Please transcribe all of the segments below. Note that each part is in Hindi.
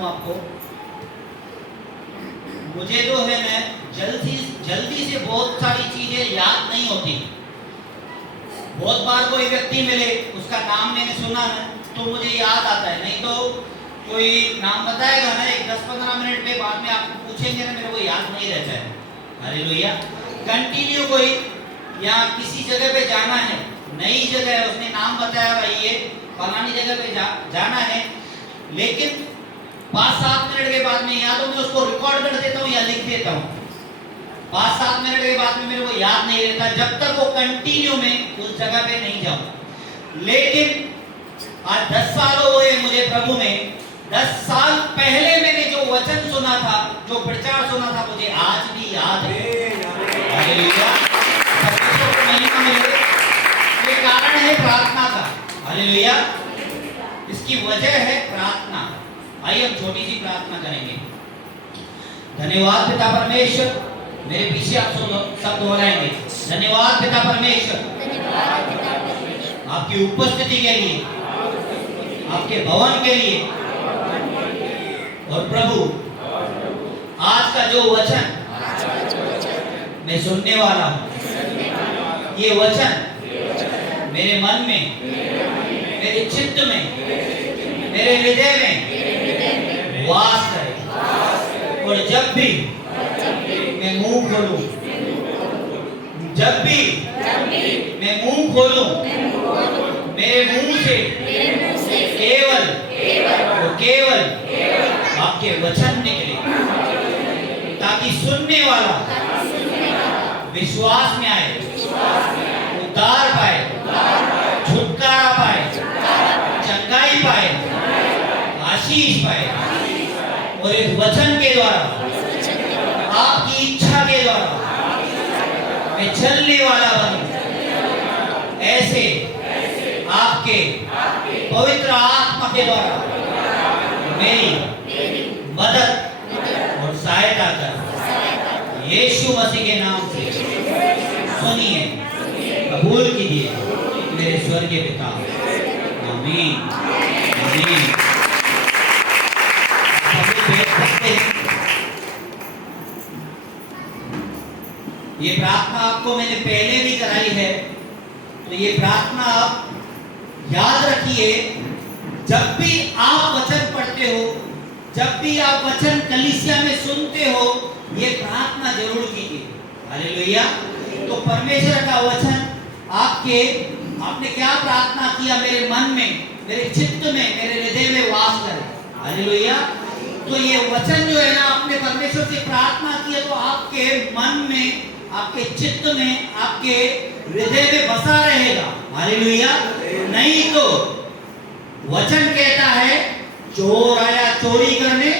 हूँ आपको, मुझे जो है ना जल्दी से बहुत सारी चीजें याद नहीं होती। बहुत बार कोई व्यक्ति मिले, उसका नाम मैंने सुना ना तो मुझे याद आता है, नहीं तो कोई नाम बताएगा ना, एक 10-15 मिनट के बाद में आपको पूछेंगे ना, मेरे को याद नहीं रहता है। हालेलुया। कंटिन्यू कोई या किसी जगह पे जाना है, नई जगह है, उसने नाम बताया भाई ये फलानी जगह पे जाना है, लेकिन 5-7 मिनट के बाद में या तो मैं उसको रिकॉर्ड कर देता हूँ या लिख देता हूँ। 5-7 मिनट के बाद में मेरे को याद नहीं रहता जब तक वो कंटिन्यू में उस जगह पे नहीं जाऊं। लेकिन आज 10 साल हुए मुझे प्रभु में, 10 साल पहले मैंने जो वचन सुना था, जो प्रचार सुना था, मुझे आज भी याद है। हालेलुया। परमेश्वर को महिमा मिले। ये कारण है प्रार्थना का। हालेलुया। इसकी वजह है प्रार्थना। आइए हम छोटी सी प्रार्थना करेंगे। धन्यवाद पिता परमेश्वर, मेरे पीछे आप सुनो, सब दोहराएंगे। धन्यवाद पिता परमेश्वर, आपकी उपस्थिति के लिए, आपके भवन के लिए, और प्रभु आज का जो वचन मैं सुनने वाला हूँ, ये वचन मेरे मन में, मेरे चित्त में, मेरे हृदय में वास करे, और जब भी मैं मुंह खोलूं, जब भी मैं मुंह खोलूं, मेरे मुंह से केवल और केवल आपके वचन निकले, ताकि सुनने वाला विश्वास में आए, उद्धार पाए, छुटकारा पाए, चंगाई पाए, आशीष पाए, और इस वचन के द्वारा, आपकी इच्छा के द्वारा मैं चलने वाला बनूं। ऐसे आपके पवित्र आत्मा के द्वारा मेरी मदद और सहायता कर, यीशु मसीह के नाम से सुनिए, कबूल कीजिए मेरे स्वर्गीय पिता। आमीन, आमीन। ये प्रार्थना आपको मैंने पहले भी कराई है, तो ये प्रार्थना आप याद रखिए। जब भी आप वचन पढ़ते हो, जब भी आप वचन कलीसिया में सुनते हो, ये प्रार्थना जरूर कीजिए। हालेलुया। तो परमेश्वर का वचन आपने क्या प्रार्थना किया, मेरे मन में, मेरे चित्त में, मेरे हृदय में वास करे। हालेलुया। तो ये वचन जो है ना, आपने परमेश्वर से प्रार्थना किया तो आपके मन में, आपके चित्त में, आपके हृदय में बसा रहेगा। हालेलुया। नहीं तो वचन कहता है चोर आया चोरी करने,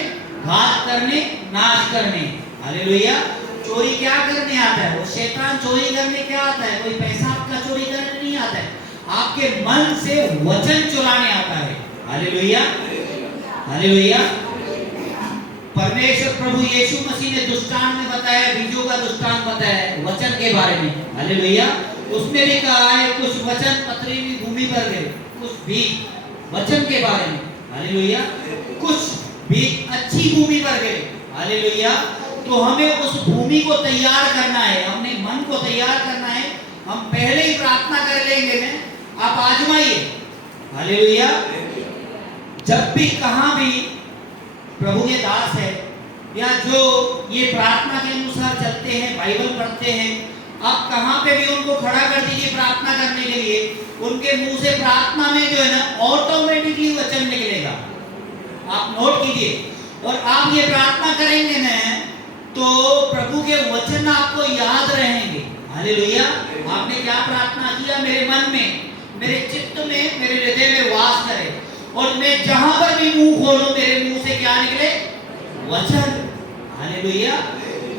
घात करने, नाश करने। हालेलुया। चोरी क्या करने आता है? वो शैतान चोरी करने क्या आता है? कोई पैसा आपका चोरी करने नहीं आता है, आपके मन से वचन चुराने आता है। Hallelujah, hallelujah. परमेश्वर प्रभु यीशु मसीह ने दृष्टांत में बताया, बीजों का दृष्टांत बताया वचन के बारे में। हालेलुया। उसने भी कहा है कुछ वचन पथरीली भूमि पर गए, कुछ बीज वचन के बारे में। हालेलुया। कुछ बीज अच्छी भूमि पर गए। हालेलुया। तो हमें उस भूमि को तैयार करना है, अपने मन को तैयार करना है। हम पहले ही प्रार्थना कर लेंगे ना, आप आजमाइए। हालेलुया। जब भी कहां भी प्रभु के दास है या जो ये प्रार्थना के अनुसार चलते हैं, बाइबल पढ़ते हैं, आप कहां पे भी उनको खड़ा कर दीजिए प्रार्थना करने के लिए। उनके मुंह से प्रार्थना में जो है ना ऑटोमेटिकली वचन निकलेगा। आप नोट कीजिए, और आप ये प्रार्थना करेंगे ना तो प्रभु के वचन आपको याद रहेंगे। हालेलुया। आपने क्या प्रार्थना किया? मेरे मन में, मेरे चित्त में, मेरे हृदय में वास करे, और मैं जहां पर भी मुंह खोलूं मेरे मुंह से क्या निकले? वचन। हालेलुया।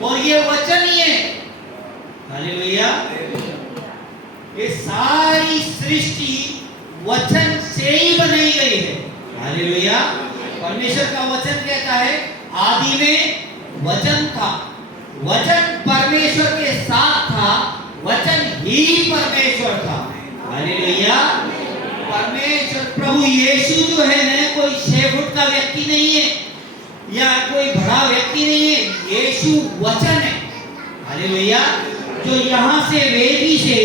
और ये वचन ही है। हालेलुया। ये सारी सृष्टि वचन से ही बनाई गई है। हालेलुया। परमेश्वर का वचन कहता है आदि में वचन था, वचन परमेश्वर के साथ था, वचन ही परमेश्वर था। हालेलुया। परमेश्वर प्रभु यीशु जो है ना कोई 6 फुट का व्यक्ति नहीं है, या कोई बड़ा व्यक्ति नहीं है, यीशु वचन है। हालेलुया। जो यहाँ से वेदी से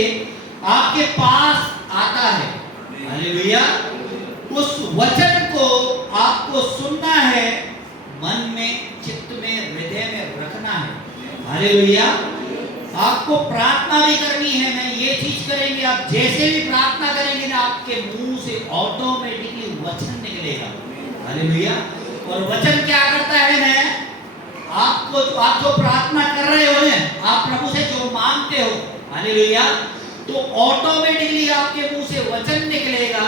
आपके पास आता है, हालेलुया, उस वचन को आपको सुनना है, मन में, चित्त में, हृदय में रखना है। हालेलुया। आपको प्रार्थना भी करनी है ना, ये चीज करेंगे आप, जैसे भी प्रार्थना करेंगे ना, आपके मुंह से ऑटोमेटिकली वचन निकलेगा। हालेलुया। और वचन क्या करता है ना, आपको, आप जो प्रार्थना कर रहे हो ना, आप प्रभु से जो मांगते हो, हालेलुया, तो ऑटोमेटिकली आपके मुंह से वचन निकलेगा,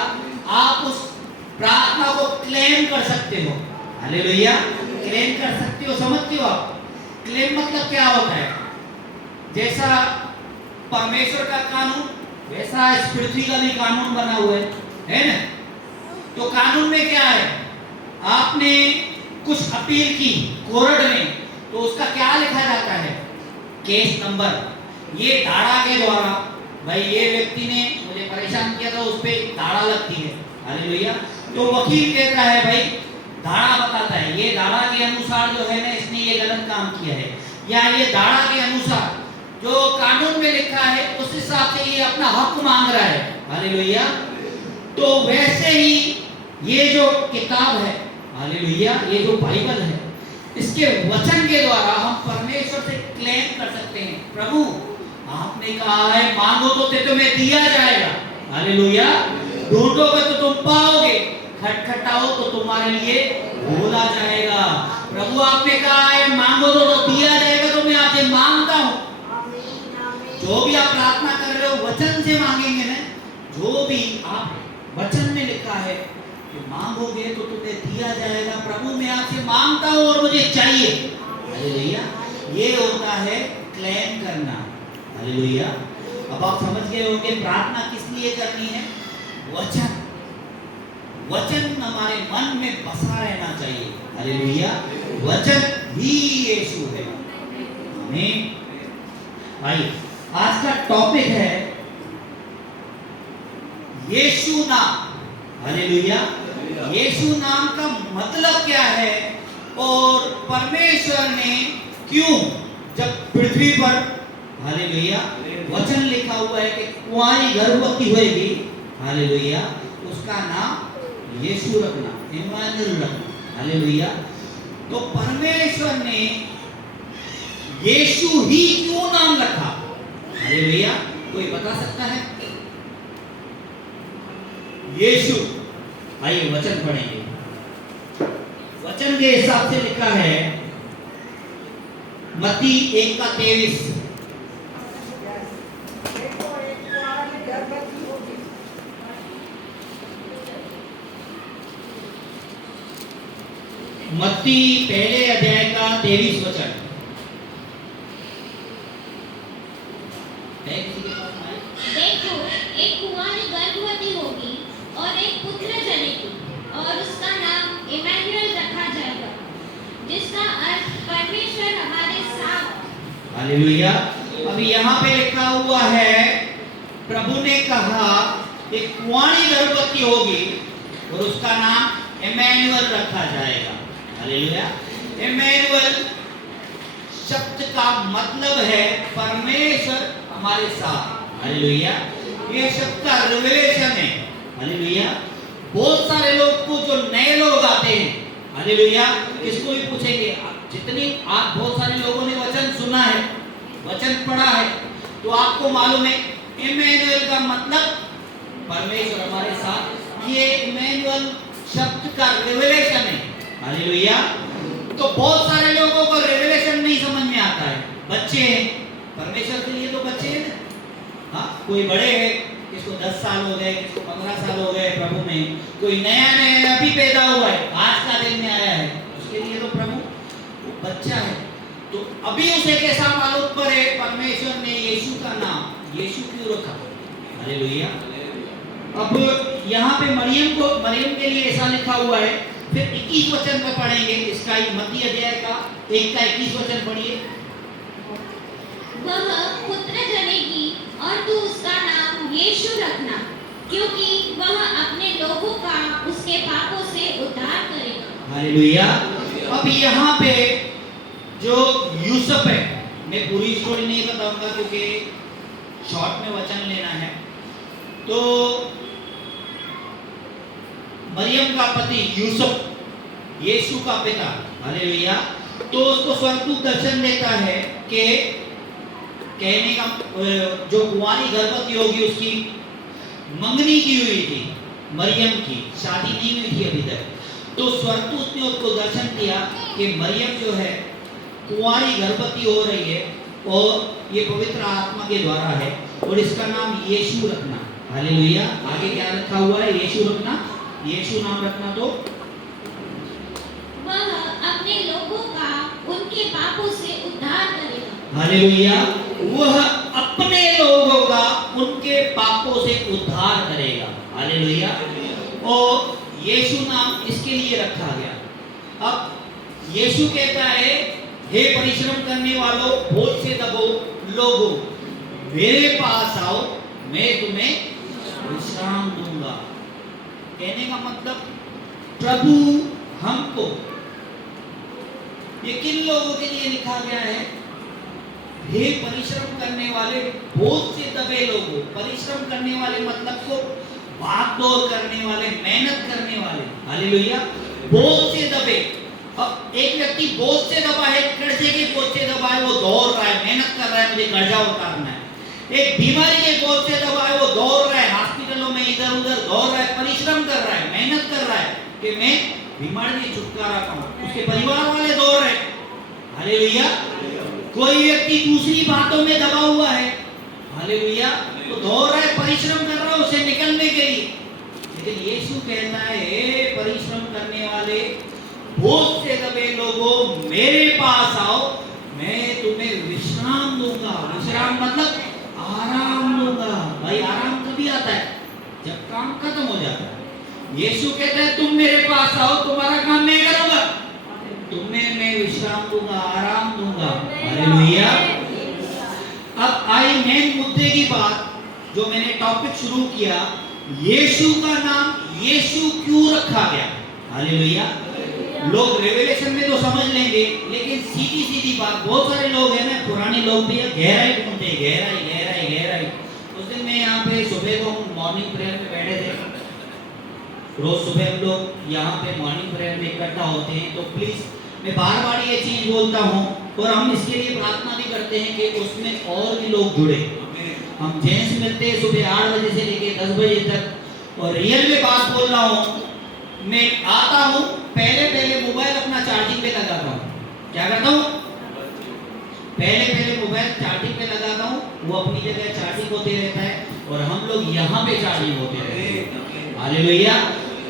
आप उस प्रार्थना को क्लेम कर सकते हो। हालेलुया। क्लेम कर सकते हो, समझते हो आप? क्लेम मतलब क्या होता है? जैसा परमेश्वर का कानून, वैसा इस पृथ्वी का भी कानून बना हुआ है ना? तो कानून में क्या है? आपने कुछ अपील की कोर्ट में, तो उसका क्या लिखा जाता है? Case number. ये धारा के द्वारा, भाई ये व्यक्ति ने मुझे परेशान किया था, उस पे धारा लगती है। हालेलुया। तो वकील कहता है, भाई धारा बताता है, ये धारा के अनुसार जो है ना, इसने ये गलत काम किया है, या ये धारा के अनुसार जो कानून में लिखा है उस हिसाब से ये अपना हक मांग रहा है। हालेलुया। तो वैसे ही ये जो किताब है, हालेलुया, ये जो बाइबल है, इसके वचन के द्वारा हम परमेश्वर से क्लेम कर सकते हैं, प्रभु आपने कहा है मांगो तो तुम्हें दिया जाएगा। हालेलुया। ढूंढोगे तो तुम पाओगे, खटखटाओ तो तुम्हारे लिए खोला जाएगा। प्रभु आपने कहा है मांगो तो दिया जाएगा, तो मैं आपसे मांगता हूं। जो भी आप प्रार्थना कर रहे हो वचन से मांगेंगे ना, जो भी आप वचन में लिखा है कि मांगोगे तो तुम्हें दिया जाएगा। प्रभु मैं आपसे मांगता हूं और मुझे चाहिए। हालेलुया। ये होता है क्लेम करना। हालेलुया। अब आप समझ गए होंगे प्रार्थना किस लिए करनी है? वचन, वचन हमारे मन में बसा रहना चाहिए। हालेलुया। वचन ही यीशु है। आमीन। भाई आज का टॉपिक है यीशु नाम। हालेलुया। यीशु नाम का मतलब क्या है, और परमेश्वर ने क्यों, जब पृथ्वी पर, हालेलुया, वचन लिखा हुआ है कि कुंवारी गर्भवती होएगी, हालेलुया, उसका नाम यीशु रखना, इम्मानुएल रखना। हालेलुया। तो परमेश्वर ने यीशु ही क्यों नाम रखा? हालेलुया। कोई बता सकता है? यीशु। आइए वचन पढ़ेंगे। वचन के हिसाब से लिखा है मत्ती 1:23। मत्ती पहले अध्याय का 23 वचन। देखो एक कुंवारी गर्भवती होगी और एक पुत्र जनेगी और उसका नाम इम्मानुएल रखा जाएगा, जिसका अर्थ परमेश्वर हमारे साथ। हालेलुया। अभी यहाँ पे लिखा हुआ है, प्रभु ने कहा कि कुंवारी गर्भवती होगी और उसका नाम इम्मानुएल रखा जाएगा। हालेलुया। इम्मानुएल शब्द का मतलब है परमेश्वर हमारे साथ। हालेलुया। ये शब्द का रिवलेशन है। हालेलुया। बहुत सारे लोग को, जो नए लोग आते हैं, हालेलुया, किसको भी पूछेंगे, जितनी आप, बहुत सारे लोगों ने वचन सुना है, वचन पढ़ा है, तो आपको मालूम है इम्मानुएल का मतलब परमेश्वर हमारे साथ। ये इम्मानुएल शब्द का रिवलेशन है। हालेलुया। तो बहुत सारे लोगों को रिवलेशन नहीं समझ में आता है। बच्चे हैं, परमेश्वर के लिए तो बच्चे हैं ना। हाँ, कोई बड़े हैं, किसको 10 साल हो गए, किसको 15 साल हो गए प्रभु में, कोई नया नया अभी पैदा हुआ है, आज का दिन में आया है, उसके लिए तो प्रभु वो बच्चा है। तो अभी उसे कैसा मालूम पड़े परमेश्वर ने यीशु का नाम यीशु क्यों रखा? हालेलुया। अब यहाँ पे मरियम के लिए ऐसा लिखा हुआ है। फिर 21 वचन में पढ़ेंगे इसका, मत्ती अध्याय का 1:21 वचन पढ़िए। वह पुत्र जनेगी और तू उसका नाम यीशु रखना, क्योंकि वह अपने लोगों का उसके पापों से उद्धार करेगा। हालेलुया। अब यहाँ पे जो यूसुफ है, मैं पूरी स्टोरी नहीं बताऊंगा क्योंकि शॉर्ट में वचन लेना है। तो मरियम का पति यूसुफ, यीशु का पिता, हालेलुया, तो उसको स्वर्गदूत दर्शन देता है कि कहने का जो कुंवारी गर्भवती होगी उसकी मंगनी की हुई थी, मरियम की शादी नहीं हुई थी अभी तक। तो स्वर्गदूत ने उसको दर्शन दिया कि मरियम जो है कुंवारी गर्भवती हो रही है और ये पवित्र आत्मा के द्वारा है और इसका नाम यीशु रखना। हालेलुया। आगे क्या रखा हुआ है? यीशु रखना, यीशु नाम रखना। तो वह अपने लोगों का उनके पापों से उद्धार करेगा। हालेलुया। वह अपने लोगों का उनके पापों से उद्धार करेगा। हालेलुया। और यीशु नाम इसके लिए रखा गया। अब यीशु कहता है, हे परिश्रम करने वालों, बोझ से दबो लोगों, मेरे पास आओ, मैं तुम्हें विश्राम दूंगा। कहने का मतलब प्रभु हमको, ये किन लोगों के लिए लिखा गया है? हे परिश्रम करने वाले, बोझ से दबे लोगों। परिश्रम करने वाले मतलब को भाग दौड़ करने वाले, मेहनत करने वाले। हालेलुया। बोझ से दबे। अब एक व्यक्ति बोझ से दबा है, कर्जे के बोझ से दबा है, वो दौड़ रहा है, मेहनत कर रहा है, मुझे कर्जा उतारना है। एक बीमारी के बोझ से दबा है, वो दौड़ रहा है, हॉस्पिटलों में इधर उधर दौड़ रहा है, परिश्रम कर रहा है, मेहनत कर रहा है कि मैं बीमारी से छुटकारा पाऊं। उसके परिवार वाले दौड़ रहे हैं। हालेलुया। कोई व्यक्ति दूसरी बातों में दबा हुआ है, हालेलुया, तो दौड़ रहा है, परिश्रम कर रहा है उसे निकलने के लिए। लेकिन यीशु कहता है, हे परिश्रम करने वाले, बोझ से दबे लोगों, मेरे पास आओ, मैं तुम्हें विश्राम दूंगा। विश्राम मतलब आराम दूंगा। भाई आराम कभी आता है? जब काम खत्म हो जाता है। यीशु कहता है, तुम मेरे पास आओ, तुम्हारा काम मैं करूंगा, तुम्हें मैं विश्राम दूंगा, आराम दूंगा। हालेलुया। अब आई मेन मुद्दे की बात, जो मैंने टॉपिक शुरू किया, यीशु का नाम यीशु क्यों रखा गया? हालेलुया। लोग रेवलेशन में तो समझ लेंगे, लेकिन सीधी सीधी बात, बहुत सारे लोग हैं ना, पुराने लोग भी गहराई ढूंढते हैं, गहराई गहराई गहराई। उस दिन मैं यहाँ पे सुबह को मॉर्निंग प्रेयर में बैठे थे। रोज सुबह हम लोग यहाँ पे मॉर्निंग प्रेयर में इकट्ठा होते हैं। तो प्लीज मैं बार बार ये चीज बोलता हूँ और हम इसके लिए प्रार्थना भी करते हैं कि उसमें और भी लोग जुड़े। हम जेंट्स मिलते हैं सुबह 8 बजे से लेके 10 बजे तक। और रियल में बात बोल रहा हूँ, मैं आता हूँ, पहले मोबाइल अपना चार्जिंग पे लगाता हूँ। क्या करता हूँ? पहले मोबाइल चार्जिंग पे लगाता हूँ, वो अपनी जगह चार्जिंग होते रहता है और हम लोग यहाँ पे चार्जिंग होते रहते हैं। हालेलुया।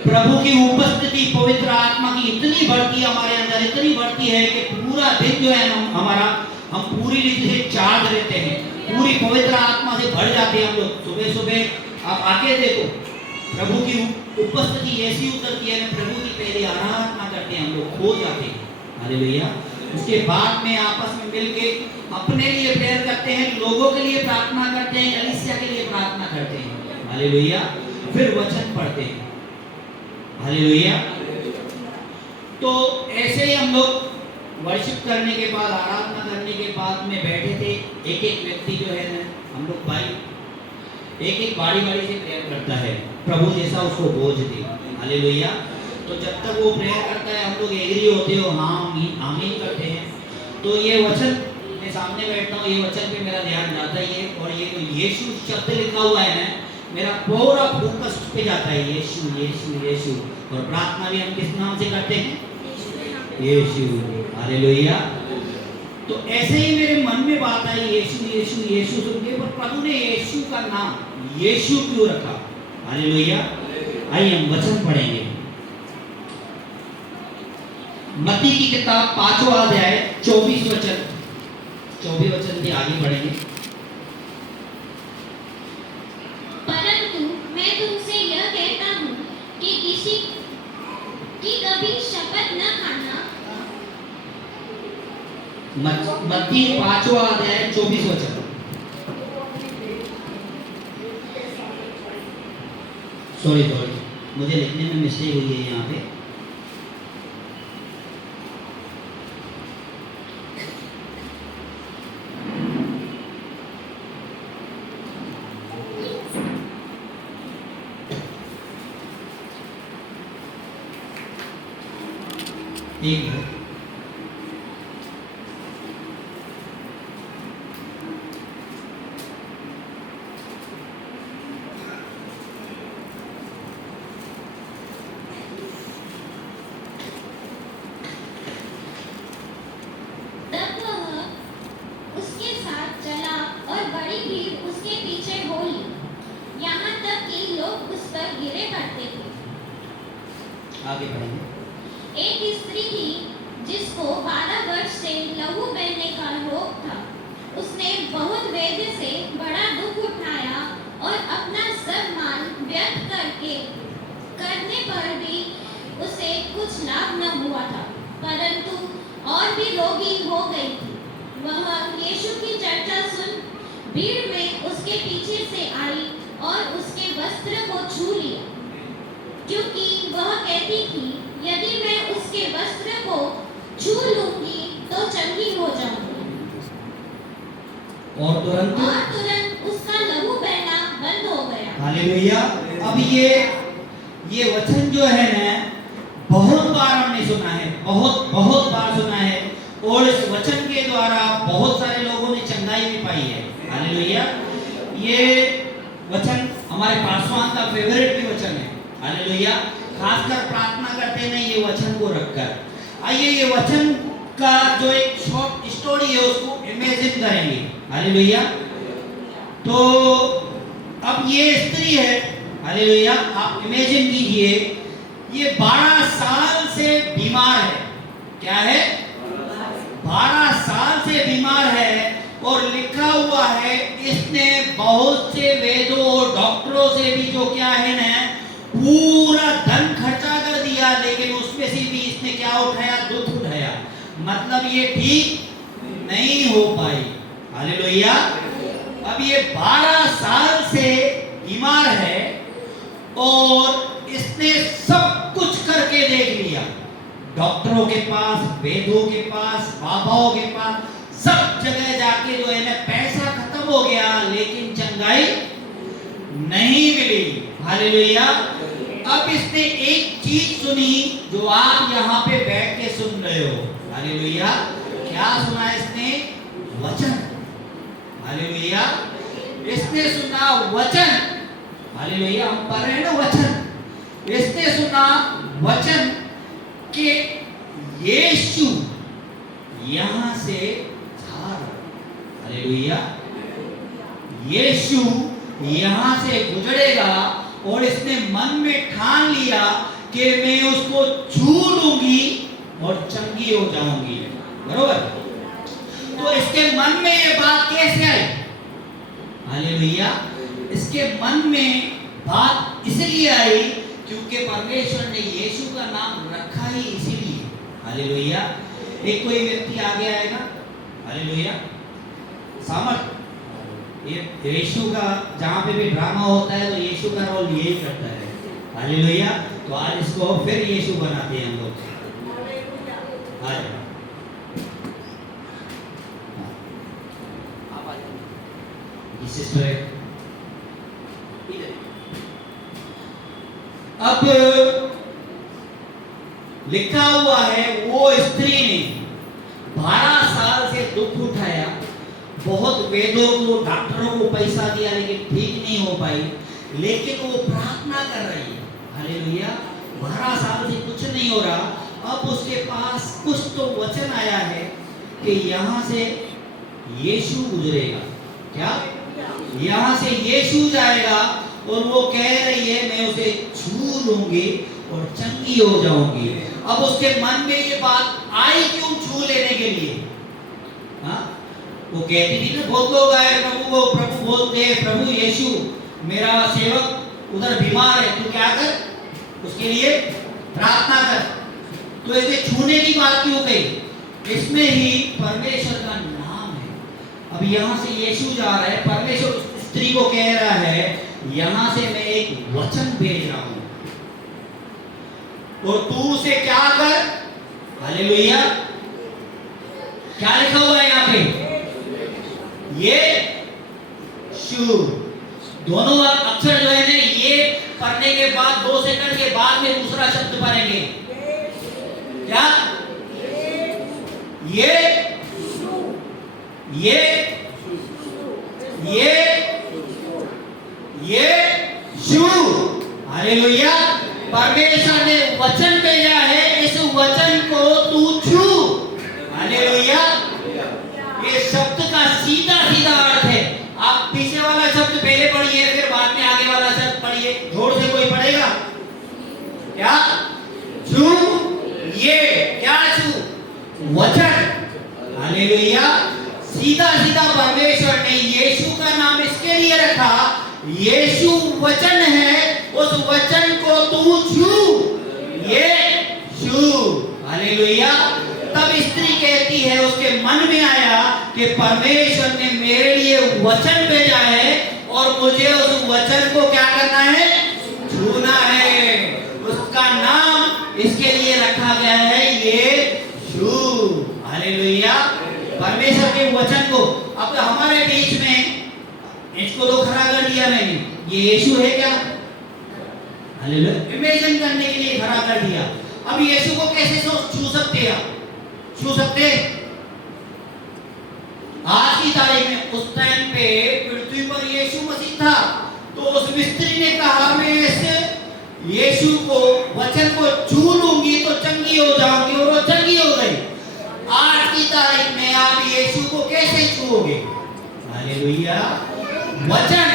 प्रभु की उपस्थिति, पवित्र आत्मा की इतनी बढ़ती है हमारे अंदर, इतनी बढ़ती है कि पूरा दिन जो है हमारा, हम पूरी रीति से चार्ज रहते हैं, पूरी पवित्र आत्मा से भर जाते हैं हम लोग। सुबह सुबह आप आके देखो, प्रभु की उपस्थिति ऐसी उतरती है ना, प्रभु की पहले आराधना करते हैं हम लोग, खो जाते हैं। हालेलुया। उसके बाद में आपस में मिलके अपने लिए प्रेयर करते हैं, लोगों के लिए प्रार्थना करते हैं, कलीसिया के लिए प्रार्थना करते हैं। हालेलुया। फिर वचन पढ़ते हैं। हालेलुया। तो ऐसे ही हम लोग वर्शिप करने के बाद, आराधना करने के बाद में बैठे थे। एक एक व्यक्ति जो है ना, हम लोग भाई एक एक बारी बारी से प्रेयर करता है, प्रभु जैसा उसको बोझ दे। हालेलुया। तो जब तक वो प्रेयर करता है, हम लोग एग्री होते हो, हाँ आमीन करते हैं। तो ये वचन, मैं सामने बैठता हूँ, ये वचन पे मेरा ध्यान जाता ही है। और ये जो यीशु शब्द लिखा हुआ है ना, मेरा पूरा फोकस उस पे जाता है, यीशु यीशु यीशु। और प्रार्थना भी हम किस नाम से करते हैं? यीशु। हालेलुया। तो ऐसे ही मेरे मन में बात आई, यीशु यीशु यीशु सुन के, पर प्रभु ने यीशु का नाम यीशु क्यों रखा? हालेलुया। आइए हम वचन पढ़ेंगे। मत्ती की किताब 5वां अध्याय 24 वचन, 24 वचन भी आगे बढ़ेंगे। परंतु मैं तुमसे यह कहता हूँ कि किसी की कभी शपथ न खाना। मत्ती 5वां अध्याय 24 वचन। सॉरी मुझे लिखने में मिस्टेक हुई है यहाँ पे। एक मिनट। तब वह उसके साथ चला और बड़ी भीड़ उसके पीछे हो ली, यहाँ तक कि लोग उस पर गिरे पड़ते थे। आगे बढ़ेंगे। एक स्त्री थी जिसको 12 वर्ष से लहू बहने का रोग था। उसने बहुत वेद से बड़ा दुख उठाया और अपना सब माल व्यर्थ करने पर भी उसे कुछ लाभ न हुआ था, परंतु और भी रोगी हो गई थी। वह यीशु की चर्चा सुन भीड़ में उसके पीछे से आई और उसके वस्त्र को छू लिया, क्योंकि वह कहती थी, यदि मैं उसके वस्त्र को छू लूंगी तो चंगी हो जाऊंगी। और तुरंत उसका लहू बहना बंद हो गया। हालेलुया। अब ये वचन जो है ना, बहुत बार हमने सुना है, बहुत बार सुना है, और इस वचन के द्वारा बहुत सारे लोगों ने चंगाई भी पाई है। हालेलुया। ये वचन हमारे पासवान का फेवरेट भी वचन है। हालेलुया। खासकर प्रार्थना करते हैं ये वचन को रखकर। आइए ये वचन का जो एक शॉर्ट स्टोरी है उसको इमेजिन करेंगे। हालेलुया। तो अब ये स्त्री है, हालेलुया, आप इमेजिन कीजिए, ये 12 साल से बीमार है। क्या है? 12 साल से बीमार है, और लिखा हुआ है इसने बहुत से वेदों और डॉक्टरों से भी जो क्या है ना, पूरा धन खर्चा कर दिया, लेकिन उसमें से भी इसने क्या उठाया? दुख उठाया। मतलब ये ठीक नहीं हो पाई। हालेलुया। अब ये 12 साल से बीमार है और इसने सब कुछ करके देख लिया, डॉक्टरों के पास, वेदों के पास, बाबाओं के पास, सब जगह जाके जो है ना पैसा खत्म हो गया, लेकिन चंगाई नहीं मिली। हालेलुया। अब इसने एक चीज सुनी जो आप यहाँ पे बैठ के सुन रहे हो। हालेलुया। क्या सुना इसने? वचन। हालेलुया। इसने सुना वचन। हालेलुया। हम पढ़ रहे हैं ना वचन। इसने सुना वचन कि यीशु यहां से जा रहा। हालेलुया। यीशु यहां से गुजरेगा, और इसने मन में ठान लिया कि मैं उसको छू लूंगी और चंगी हो जाऊंगी। बरोबर? तो इसके मन में ये बात कैसे आई? हालेलुया। इसके मन में बात इसलिए आई क्योंकि परमेश्वर ने यीशु का नाम रखा ही इसीलिए। हालेलुया। एक कोई व्यक्ति आगे आएगा। हालेलुया। सामर्थ, ये यीशु का जहाँ पे भी ड्रामा होता है तो यीशु का रोल यही करता है। हालेलुया। तो आज इसको फिर यीशु बनाते हैं हम लोग। अब लिखा हुआ है वो स्त्री ने 12 साल से दुख उठाया, बहुत वेदों को, डॉक्टरों को पैसा दिया, लेकिन ठीक नहीं हो पाई, लेकिन वो प्रार्थना कर रही है। हालेलुया। 12 साल से कुछ नहीं हो रहा। अब उसके पास कुछ तो वचन आया है कि यहाँ से यीशु गुजरेगा। क्या? यहाँ से यीशु जाएगा, और वो कह रही है मैं उसे छू लूंगी और चंगी हो जाऊंगी। अब उसके मन में ये बात आई क्यों छू लेने के लिए? हाँ, वो कहती थी ना, बहुत लोग आए प्रभु को, प्रभु बोलते हैं, प्रभु यीशु मेरा सेवक उधर बीमार है, तू क्या कर, उसके लिए प्रार्थना कर। तो इसे छूने की बात क्यों कही? इसमें ही परमेश्वर का नाम है। अब यहाँ से यीशु जा रहा है, परमेश्वर स्त्री को कह रहा है यहाँ से मैं एक वचन भेज रहा हूं, और तू उसे क्या कर? हालेलुया। क्या लिखा हुआ है यहाँ पे? ये शु, दोनों अक्षर जो है ना, ये पढ़ने के बाद 2 सेकंड के बाद में दूसरा शब्द पढ़ेंगे। क्या? ये शू। हालेलुया। परमेश्वर ने वचन भेजा है, इस वचन को तू छू। हालेलुया। ये शब्द का सीधा सीधा अर्थ है। आप पीछे वाला शब्द पहले पढ़िए, फिर बाद में आगे वाला शब्द पढ़िए। जोर से कोई पढ़ेगा क्या? छू। ये क्या छू? वचन। हालेलुया। सीधा सीधा परमेश्वर ने यीशु का नाम इसके लिए रखा, यीशु वचन है, उस वचन को तू छू। ये छू। हालेलुया। तब स्त्री कहती है, उसके मन में आया कि परमेश्वर ने मेरे लिए वचन भेजा है और मुझे उस वचन को क्या करना है? छूना है। उसका नाम इसके लिए रखा गया है यीशु। हालेलुया। परमेश्वर के वचन को अब हमारे बीच में इसको तो खड़ा कर दिया मैंने, ये यीशु है क्या? हालेलुया। इमेजिन करने के लिए खड़ा कर दिया। अब यीशु को कैसे छू सकते हैं? छू सकते? आज की तारीख में, उस टाइम पे पृथ्वी पर यीशु मसीह था, तो उस मिस्त्री ने कहा मैं इस यीशु को वचन को छू लूंगी तो चंगी हो जाऊंगी, और वो चंगी हो गई। आज की तारीख में आप यीशु को कैसे छूओगे? हालेलुया। वचन,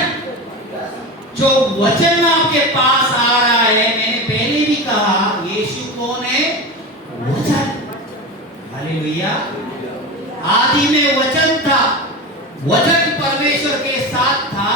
जो वचन आपके पास आ रहा है, मैंने पहले भी कहा यीशु कौन है? वचन। हालेलुया। आदि में वचन था, वचन परमेश्वर के साथ था,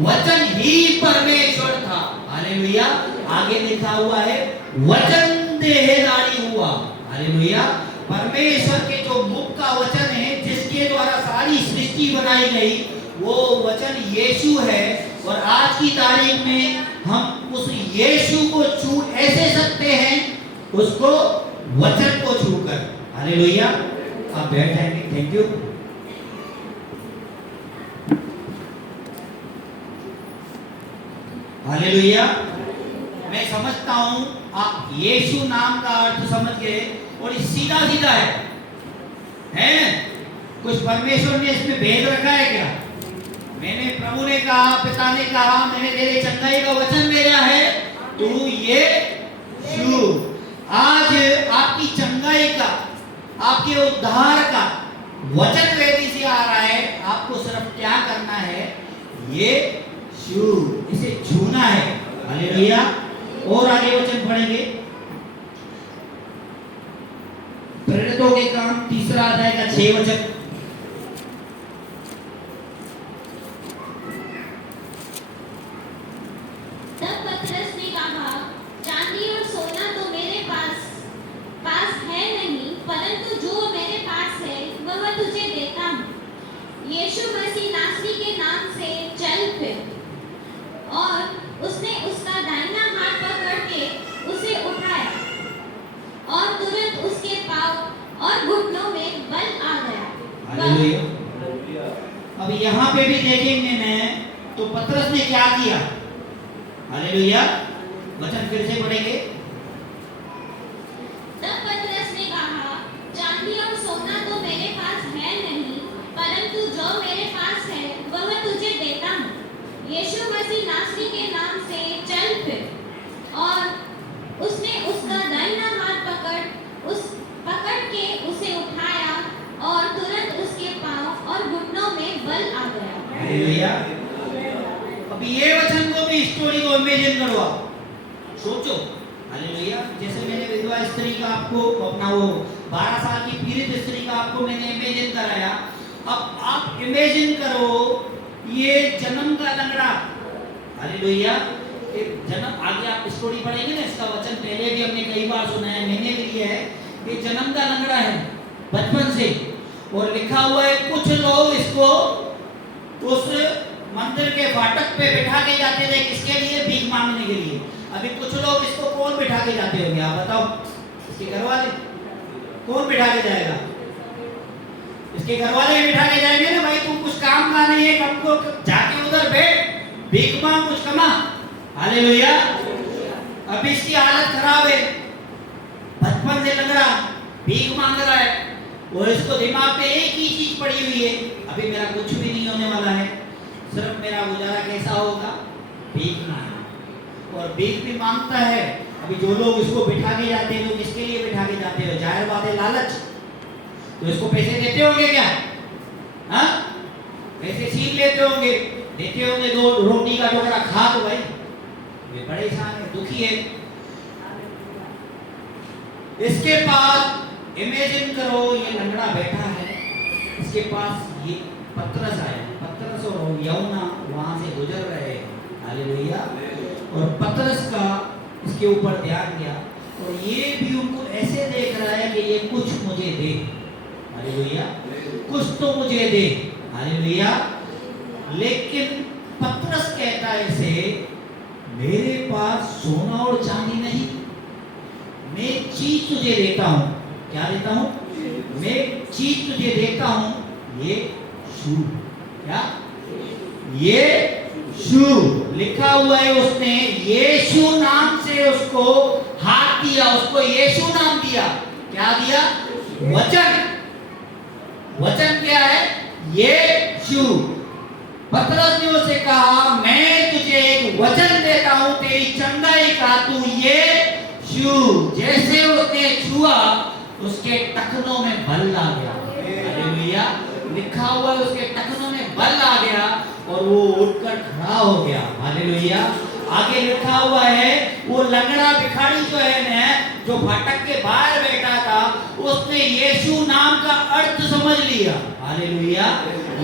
वचन ही परमेश्वर था। हालेलुया। आगे लिखा हुआ है वचन देहधारी हुआ। हालेलुया। परमेश्वर के जो मुख का वचन है, जिसके द्वारा सारी सृष्टि बनाई गई, वो वचन यीशु है। और आज की तारीख में हम उस यीशु को छू ऐसे सकते हैं, उसको वचन को छूकर। हालेलुया। आप बैठ जाएंगे। Thank you. हालेलुया। मैं समझता हूं आप यीशु नाम का अर्थ समझ गए, और सीधा सीधा है ना? कुछ परमेश्वर ने इसमें भेद रखा है क्या? मैंने, प्रभु ने कहा, पिता ने कहा, मैंने तेरे चंगाई का वचन भेजा है, तू ये छू। आज आपकी चंगाई का, आपके उद्धार का वचन वेदी से आ रहा है। आपको सिर्फ क्या करना है? ये छू, इसे छूना है। हालेलुया। और आगे वचन पढ़ेंगे, प्रेरितों के काम 3 अध्याय का 6 वचन। तब पतरस ने कहा, चांदी और सोना तो मेरे पास है नहीं, परंतु जो मेरे पास है वह तुझे देता हूँ। यीशु मसीह नासरी के नाम से चल फिर। और उसने उसका दाहिना हाथ पकड़ के उसे उठाया, और तुरंत उसके पांव और घुटनों में बल आ गया। हालेलुया। अब यहाँ पे भी देखेंगे मैं, तो पतरस ने क्या किया? हालेलुया। वचन फिर से पढ़ेंगे। तब पतरस ने कहा, चांदी और सोना तो मेरे पास है नहीं, परंतु जो मेरे पास है वह तुझे देता हूँ। यीशु मसीह नासरी के नाम से चल फिर। और उसने उसका दाहिना हाथ पकड़ के उसे उठाया, और तुरंत उसके पांव और घुटनों में बल आ गया। हालेलुया। अब ये वचन को भी, स्टोरी को इमेजिन करो, आप सोचो। हालेलुया। जैसे मैंने विधवा स्त्री का आपको, अपना वो 12 साल की पीड़ित स्त्री का आपको मैंने इमेजिन कराया। अब आप इमेजिन करो, ये जन्म का लंगड़ा। हालेलुया। एक जन्म, आगे आप स्टोरी पढ़ेंगे ना, इसका वचन पहले भी हमने कई बार सुना है, मैंने भी लिया है। ये जन्म का लंगड़ा है बचपन से, और लिखा हुआ है कुछ लोग इसको उस मंदिर के फाटक पे बिठा के जाते थे। किसके लिए? भीख मांगने के लिए। अभी कुछ लोग इसको कौन बिठा के जाते होंगे? आप बताओ। इसके घर वाले? कौन बिठा के जाएगा? इसके घर वाले ही बिठा के जाएंगे ना, भाई तू कुछ काम का नहीं है, कम को जाके उधर बैठ, भीख मांग, कुछ कमा। हालेलुया। अब इसकी हालत खराब है, बचपन से लग रहा भीख मांग रहा है। और इसको दिमाग में एक ही चीज पड़ी हुई है, अभी मेरा कुछ भी नहीं होने वाला है, सिर्फ मेरा गुजारा कैसा होगा, भीखना है। और भीख भी मांगता है। अभी जो लोग इसको बिठा के जाते हैं, तो किसके लिए बिठा के जाते हो? जाहिर बात है, लालच। तो इसको पैसे देते होंगे क्या? हाँ, पैसे छीन लेते होंगे, देते होंगे, दो रोटी का टुकड़ा खा तो भाई। ये परेशान है, दुखी है। इसके पास इमेजिन करो, ये लंगड़ा बैठा है, इसके पास ये पतरस आया, पतरस और यूहन्ना वहां से गुजर रहे हैं, हालेलुया। और पतरस का इसके ऊपर ध्यान गया, और ये भी उनको ऐसे देख रहा है कि ये कुछ मुझे दे, हालेलुया, कुछ तो मुझे दे, हालेलुया। लेकिन पतरस कहता है इसे, मेरे पास सोना और चांदी नहीं, मैं एक चीज तुझे देता हूं। क्या देता हूं? मैं एक चीज तुझे देता हूं, ये शू। क्या? ये शू लिखा हुआ है। उसने यीशु नाम से उसको हाथ दिया, उसको यीशु नाम दिया। क्या दिया? वचन। वचन क्या है? यीशु। पतरस ने उससे कहा, मैं तुझे एक वचन देता हूं तेरी चंगाई का, तू ये छू। जैसे उसने छुआ, उसके टखनों में बल आ गया, हालेलुया। लिखा हुआ है उसके टखनों में बल आ गया और वो उठकर खड़ा हो गया, हालेलुया। आगे लिखा हुआ है, वो लंगड़ा भिखारी जो है ना, जो फाटक के बाहर बैठा था, उसने यीशु नाम का अर्थ समझ लिया, हालेलुया।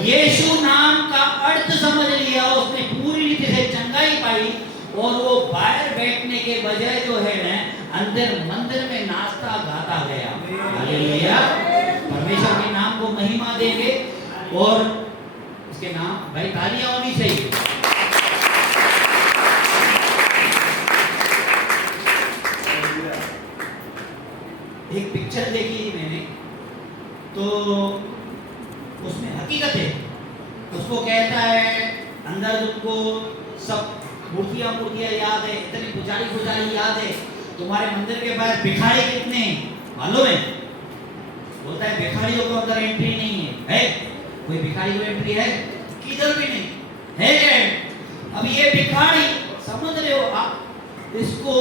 यीशु नाम का अर्थ समझ लिया, उसने पूरी रीति से चंगाई पाई, और वो बाहर बैठने के बजाय जो है ना, अंदर मंदिर में नाचता गाता गया, हालेलुया। परमेश्वर के नाम को महिमा देंगे, और इसके नाम भाई तालियां होनी चाहिए। एक पिक्चर देखी थी मैंने, तो उसमें हकीकत है। उसको कहता है, अंदर तुमको सब मूर्तियां याद है, इतनी पुजारी याद है, तुम्हारे मंदिर के बाहर भिखारी कितने मालूम है? बोलता है भिखारियों को अंदर एंट्री नहीं है। कोई भिखारी को एंट्री है? किधर भी नहीं है। अब ये भिखारी, समझ रहे हो आप, इसको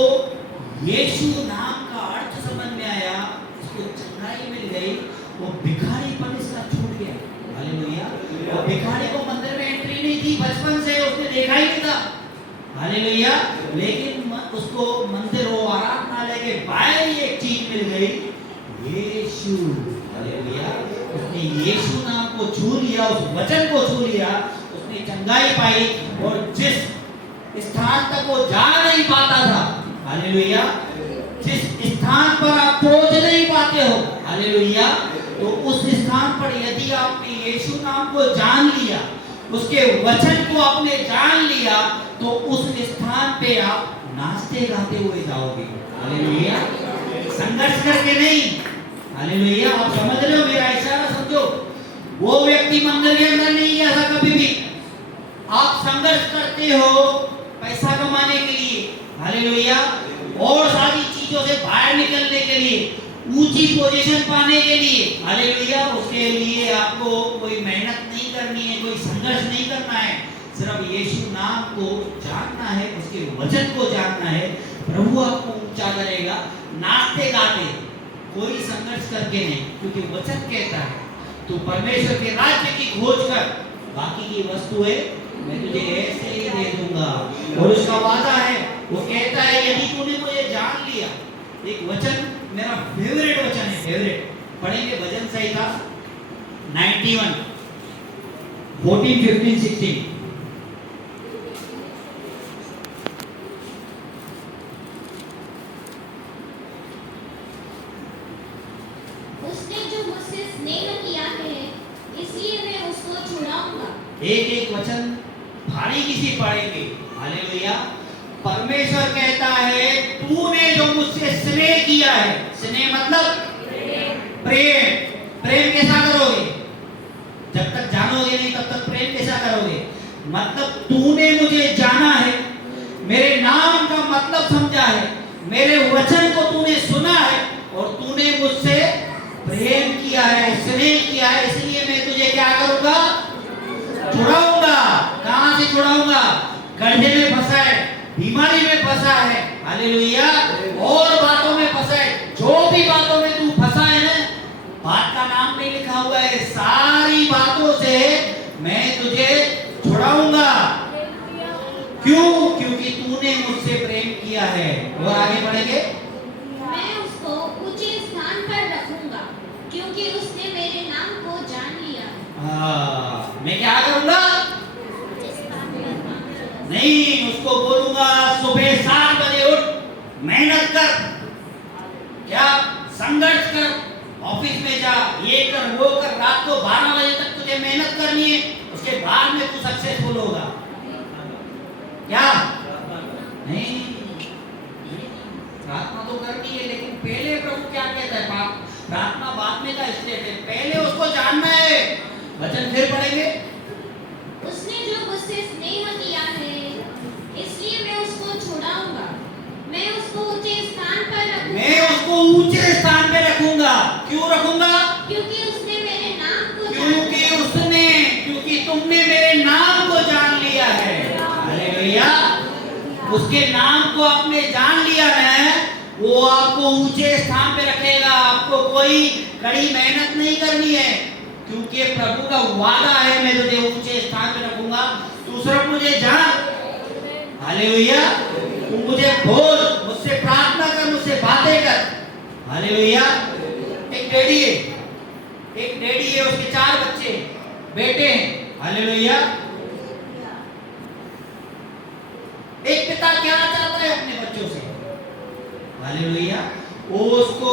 यीशु नाम का अर्थ समझ में आया, इसको चंगाई मिल गई, वो भिखारीपन इसका छूट गया, हालेलुया। और भिखारी को मंदिर में एंट्री नहीं थी, बचपन से उसने देखा ही नहीं था, हालेलुया। लेकिन उसको मंदिर वो आराधनालय के बाहर ही एक चीज मिल गई, यीशु, हालेलुया। उसने यीशु नाम को छू लिया, उस वचन को छू लिया, उसने चंगाई पाई, और जिस स्थान तक वो जा नहीं पाता था, हालेलुया, जिस स्थान पर आप पहुंच नहीं पाते हो, हालेलुया, तो उस स्थान पर यदि आपने यीशु नाम को जान लिया, उसके वचन को आपने जान लिया, तो उस स्थान पे आप नाचते गाते हुए जाओगे, हालेलुया। संघर्ष करके नहीं, हालेलुया। आप समझ रहे हो मेरा इशारा? समझो, वो व्यक्ति मंदिर के अंदर नहीं गया था कभी भी। आप संघर्ष करते हो पैसा कमाने के लिए, हालेलुया, और सारी चीजों से बाहर निकलने के लिए, ऊंची पोजीशन पाने के लिए, हालेलुया। उसके लिए आपको कोई मेहनत नहीं करनी है, कोई संघर्ष नहीं करना है, सिर्फ यीशु नाम को जानना है, उसके वचन को जानना है। प्रभु आपको ऊंचा करेगा, नाचते गाते, कोई संघर्ष करके नहीं, क्योंकि वचन कहता है तू परमेश्वर के राज्य की खोज कर, बाकी की वस्तुएं मैं तुझे ऐसे ही दे दूंगा। और उसका वादा है, वो कहता है यदि तूने मुझे जान लिया। एक वचन मेरा फेवरेट वचन है, फेवरेट, पढ़ेंगे भजन संहिता 91 14 15 16। उसने जो मुझसे स्नेह किया है, इसलिए मैं उसको छुड़ाऊंगा। एक एक वचन भारी किसी पढ़ेंगे, हालेलुया। परमेश्वर कहता है तूने जो मुझसे स्नेह किया है, स्नेह मतलब प्रेम। प्रेम कैसा करोगे? जब तक जानोगे नहीं तब तक प्रेम कैसा करोगे? मतलब तूने मुझे जाना है, मेरे नाम का मतलब समझा है, मेरे वचन को तूने सुना है, और तूने मुझसे प्रेम किया है, प्रेम किया है, इसलिए मैं तुझे क्या करूंगा? छुड़ाऊंगा। कहां से छुड़ाऊंगा? गड्ढे में फंसा है, बीमारी में फंसा है, हालेलुया, और बातों में फंसा है। जो भी बातों में तू फंसा है ना, बात का नाम नहीं लिखा हुआ है, सारी बातों से मैं तुझे छुड़ाऊंगा। क्यों? क्योंकि तूने मुझसे प्रेम किया है। और आगे बढ़ेंगे। मैं उसको ऊंचे स्थान पर रखूंगा, क्योंकि उसने मेरे नाम को जान लिया है। मैं क्या करूंगा? नहीं, उसको बोलूंगा सुबह 7 बजे उठ, मेहनत कर, क्या संघर्ष कर, ऑफिस में जा, ये कर वो कर, रात को 12 बजे तक तुझे मेहनत करनी है, उसके बाद में तू सक्सेसफुल होगा। क्या? नहीं, प्रार्थना तो करनी है, लेकिन पहले प्रभु क्या कहता है? प्रार्थना बाद में का स्टेप है, पहले उसको जानना है। वचन फिर पढ़ेंगे। उसने जो मुझसे स्नेह किया है, इसलिए मैं उसको छुड़ाऊंगा। मैं उसको ऊंचे स्थान पर रखूंगा। मैं उसको ऊंचे स्थान पे रखूंगा। क्यों रखूंगा? क्योंकि उसने मेरे नाम को क्योंकि तुमने मेरे नाम को जान लिया है। हालेलुया। उसके नाम को आपने जान लिया है, वो आपको ऊंचे स्थान पे रखेगा। आपको कोई कड़ी मेहनत नहीं करनी है, क्योंकि प्रभु का वादा है, मैं तुझे ऊंचे स्थान पे रखूंगा। तू सिर्फ मुझे जान, हालेलुया, तू मुझे बोल, मुझसे प्रार्थना कर, मुझसे बातें कर, हालेलुया। एक डैडी है, उसके 4 बच्चे बेटे हैं, हालेलुया। एक पिता क्या चाहता है अपने बच्चों से? हालेलुया। वो उसको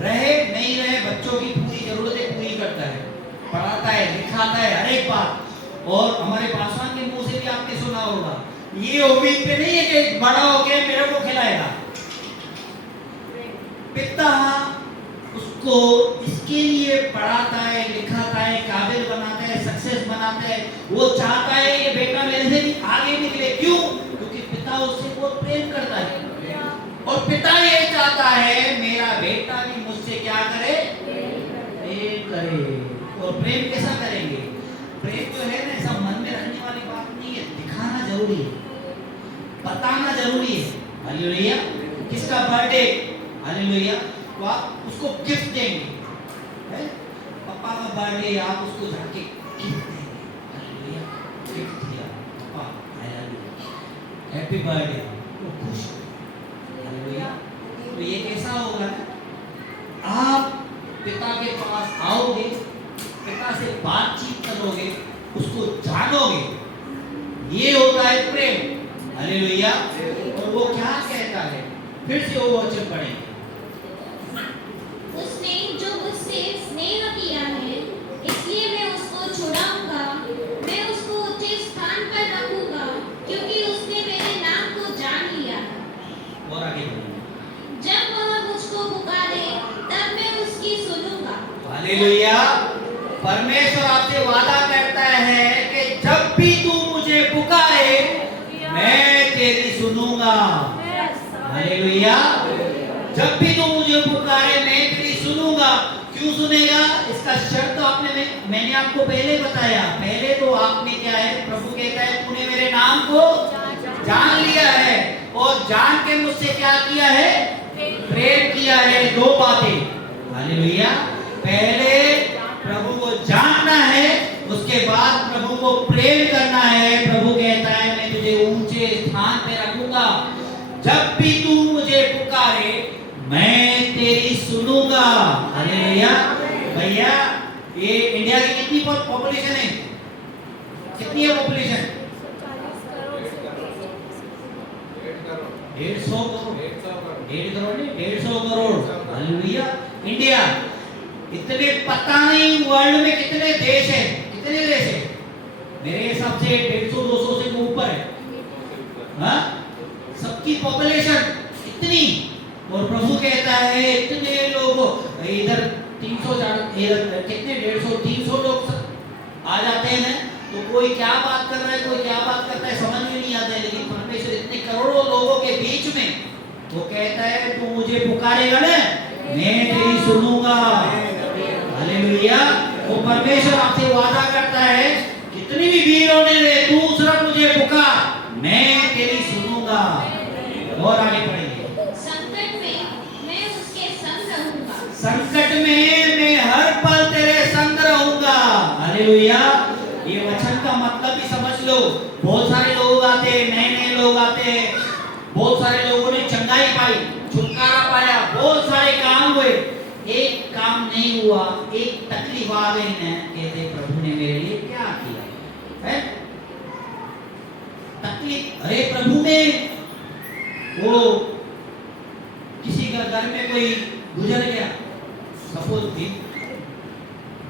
रहे नहीं रहे, बच्चों की पूरी जरूरतें पूरी करता है, पढ़ाता है, लिखाता है, हर एक बात। और हमारे पासवान के मुंह से भी आपने सुना होगा, ये उम्मीद पे नहीं है कि बड़ा होके मेरे को खिलाएगा। पिता उसको इसके लिए पढ़ाता है, लिखाता है, काबिल बनाता है, सक्सेस बनाता है। वो चाहता है ये बेटा मेरे से भी आगे निकले। क्यों? क्योंकि पिता उससे बहुत प्रेम करता है, और पिता ये चाहता है मेरा बेटा भी मुझसे क्या करे? प्रेम करे। और प्रेम कैसा करेंगे? प्रेम जो है ना, सब मन में रखने वाली बात नहीं है, दिखाना जरूरी है, बताना जरूरी है। हालेलुया। किसका बर्थडे? हालेलुया, तो आप उसको गिफ्ट देंगे, है? पापा का बर्थडे, आप उसको जाके गिफ्ट देंगे। हालेलुया, गिफ्ट दिया, पापा I love you, happy birthday, वो खुश। हालेलुया। तो ये कैसा होगा ना, आप पिता के पास आओगे, पिता से बातचीत करोगे, उसको जानोगे, ये होता है प्रेम। हालेलुया। और वो क्या कहता है? फिर से वो वचन पढ़ेंगे। उसने जो मुझसे स्नेह किया है, इसलिए मैं उसको छुड़ाऊंगा। मैं उसको ऊंचे स्थान पर रखूंगा, क्योंकि उसने मेरे नाम को जान लिया है। और आगे बढ़ेंगे। जब वह मुझको पुकारे, तब मैं उसकी सुनूंगा। हालेलुया। परमेश्वर आपसे वादा करता है कि जब भी तू मुझे पुकारे, मैं तेरी सुनूंगा। हालेलुया। जब भी तू मुझे पुकारे, मैं तेरी सुनूंगा। क्यों सुनेगा? इसका शर्त तो मैंने आपको पहले बताया। पहले तो आपने क्या है, प्रभु कहता है तूने मेरे नाम को जान लिया है, और जान के मुझसे क्या किया है? प्रेम किया है। 2 बातें। हालेलुया। पहले प्रभु को जानना है, उसके बाद प्रभु को प्रेम करना है। प्रभु कहता है मैं तुझे ऊंचे स्थान पे रखूंगा, जब भी तू मुझे पुकारे मैं तेरी सुनूंगा। हालेलुया। भैया, ये इंडिया की कितनी पॉपुलेशन है? कितनी है population? 150 crore. 150 crore. Hallelujah. India, इतने पता नहीं वर्ल्ड में कितने देश हैं? कितने देश हैं? मेरे हिसाब से 150-200 से ऊपर है। हाँ, सबकी पॉपुलेशन इतनी, और प्रभु कहता है इतने लोगों, इधर 300 इधर कितने 150-300 लोग आ जाते हैं ना, तो कोई क्या बात कर रहा है, कोई क्या बात करता है, समझ में नहीं आता है। लेकिन परमेश्वर इतने करोड़ों लोगों के बीच में वो कहता है तू मुझे पुकारेगा ना, मैं तेरी सुनूंगा। हालेलुया। हालेलुया। वो परमेश्वर आपसे वादा करता है, कितनी भी भीड़ होने दे, तू सिर्फ मुझे पुकार, मैं तेरी सुनूंगा। और आगे पढ़ेंगे। संकट में मैं उसके संग रहूंगा। संकट में मैं हर पल तेरे संग रहूंगा। हालेलुया। ये वचन का मतलब भी समझ लो। बहुत सारे लोग आते, नए नए लोग आते, बहुत सारे लोगों ने चंगाई पाई, छुटकारा पाया, बहुत सारे काम हुए, एक काम नहीं हुआ, एक तकलीफ आ गई ना, कहते प्रभु ने मेरे लिए क्या किया है? तकलीफ। अरे प्रभु ने वो किसी का घर में कोई गुजर गया, सपोज भी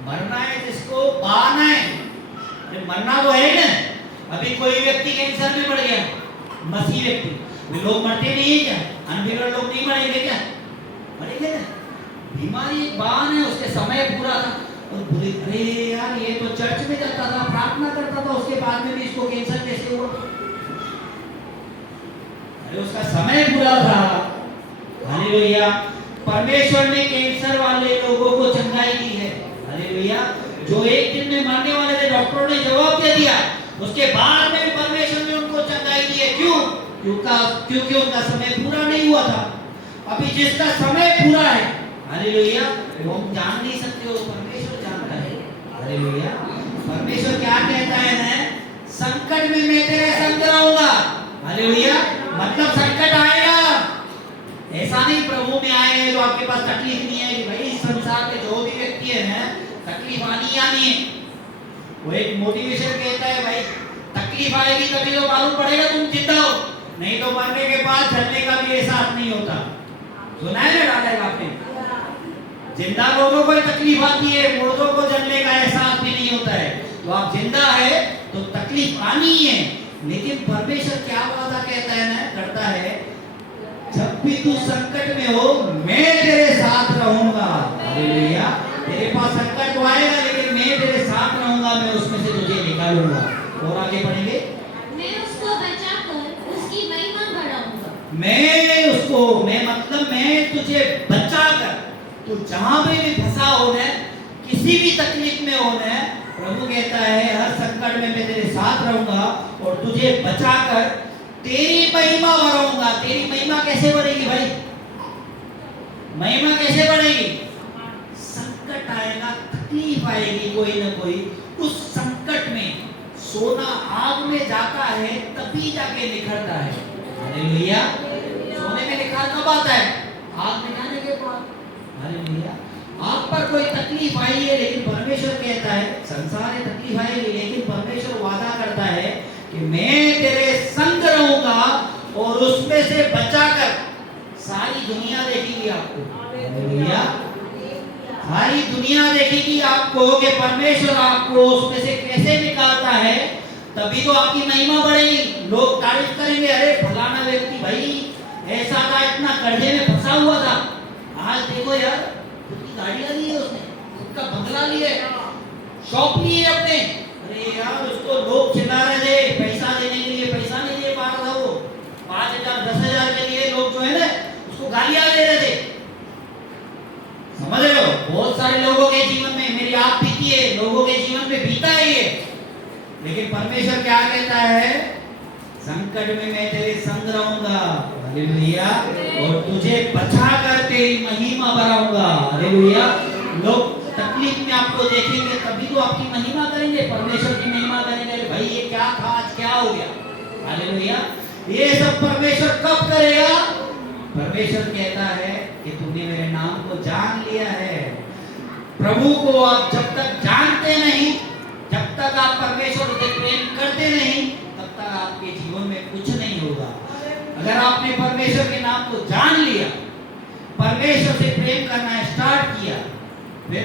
मरना है, जिसको बहाना है, अरे मरना तो है ना। अभी कोई व्यक्ति कैंसर में मर गया, मसीह व्यक्ति, वे लोग मरते नहीं है क्या? अनबिलीवर लोग नहीं मरेंगे क्या? मरेंगे ना। बीमारी एक बहाना है, उसके समय पूरा था और बोले अरे यार ये तो चर्च में जाता था, प्रार्थना करता था, उसके बाद में भी इसको कैंसर कैसे हुआ? अरे उसका समय पूरा था। हालेलुया। परमेश्वर ने कैंसर वाले लोगों को चंगाई दी है। हालेलुया। जो एक दिन में मरने वाले थे, डॉक्टरों ने जवाब दे दिया, उसके बाद में परमेश्वर ने उनको चंगाई दी है। क्यों? क्योंकि उनका समय पूरा नहीं हुआ था। अभी जिसका समय पूरा है, हालेलुया, वो हम जान नहीं सकते, वो परमेश्वर जानता है। हालेलुया। परमेश्वर क्या कहता है ना, संकट में मैं तेरे संग रहूंगा। हालेलुया। मतलब संकट आएगा, ऐसा नहीं प्रभु में आए तो आपके पास तकलीफ नहीं है कि भाई इस संसार के जो भी व्यक्ति है ना, तकलीफ आनी आनी है। वो एक मोटिवेशन कहता है, भाई तकलीफ आएगी तभी तो मालूम पड़ेगा तुम जिंदा हो, नहीं तो मरने के बाद जलने का भी एहसास नहीं होता। सुना है ना डालेगा आपने? जिंदा लोगों को तकलीफ आती है, मुर्दों को जलने का एहसास भी नहीं होता है। तो आप जिंदा है तो तकलीफ आनी है, लेकिन परमेश्वर क्या वादा कहता है ना, करता है, जब भी तू संकट में हो मैं तेरे साथ रहूंगा। हालेलुया। तेरे पास संकट तो आएगा, लेकिन मैं तेरे साथ रहूंगा, मैं उसमें से तुझे निकालूंगा। और आगे पढ़ेंगे। मैं उसको बचाकर उसकी महिमा बढ़ाऊंगा। मैं मतलब मैं तुझे बचाकर, तू जहां भी फंसा होना, किसी भी तकलीफ में होना, प्रभु कहता है हर संकट में मैं तेरे साथ रहूंगा और तुझे बचाकर तेरी महिमा बढ़ाऊंगा। तेरी महिमा कैसे बढ़ेगी भाई? महिमा कैसे बढ़ेगी? संकट आएगा, तकलीफ आएगी कोई ना कोई, उस संकट में सोना आग में जाता है तभी जाके निखरता है। हालेलुया। सोने में निखार कब आता है? आग में जाने के बाद। हालेलुया। आप पर कोई तकलीफ आई है, लेकिन परमेश्वर कहता है, संसार में तकलीफ आएगी, लेकिन परमेश्वर वादा करता है कि मैं तेरे संग रहूंगा और उसमें से बचाकर सारी दुनिया देखेगी आपको। हालेलुया। सारी दुनिया देखेगी आपको कि परमेश्वर आपको उसमें से कैसे निकालता है, तभी तो आपकी महिमा बढ़ेगी। लोग तारीफ करेंगे, अरे फलाना व्यक्ति भाई ऐसा था, इतना कर्जे में फंसा हुआ था, आज देखो यार खुद की गाड़ियां ली है उसने, खुद का बंगला लिया है, शॉप ली है अपने। अरे यार उसको लोग चिल्ला रहे थे पैसा देने के लिए, पैसा नहीं दे पा रहा था, वो 5,000 10,000 के लिए लोग जो है ना उसको गालियां दे रहे थे। समझ रहे हो? बहुत सारे लोगों के जीवन में, मेरी आप बीती है, लोगों के जीवन में बीता है ये, लेकिन परमेश्वर क्या कहता है, संकट में मैं तेरे संग रहूंगा। हालेलुया। और तुझे बचाकर तेरी महिमा बढ़ाऊंगा। हालेलुया। लोग तकलीफ में आपको देखेंगे तभी तो आपकी महिमा करेंगे, परमेश्वर की महिमा करेंगे, भाई ये क्या था, आज क्या हो गया। हालेलुया। ये सब परमेश्वर कब करेगा? परमेश्वर कहता है कि तूने मेरे नाम को जान लिया है। प्रभु को आप जब तक जानते नहीं, जब तक आप परमेश्वर से प्रेम करते नहीं, तब तक आपके जीवन में कुछ नहीं होगा। अगर आपने परमेश्वर के नाम को जान लिया, परमेश्वर से प्रेम करना स्टार्ट किया, फिर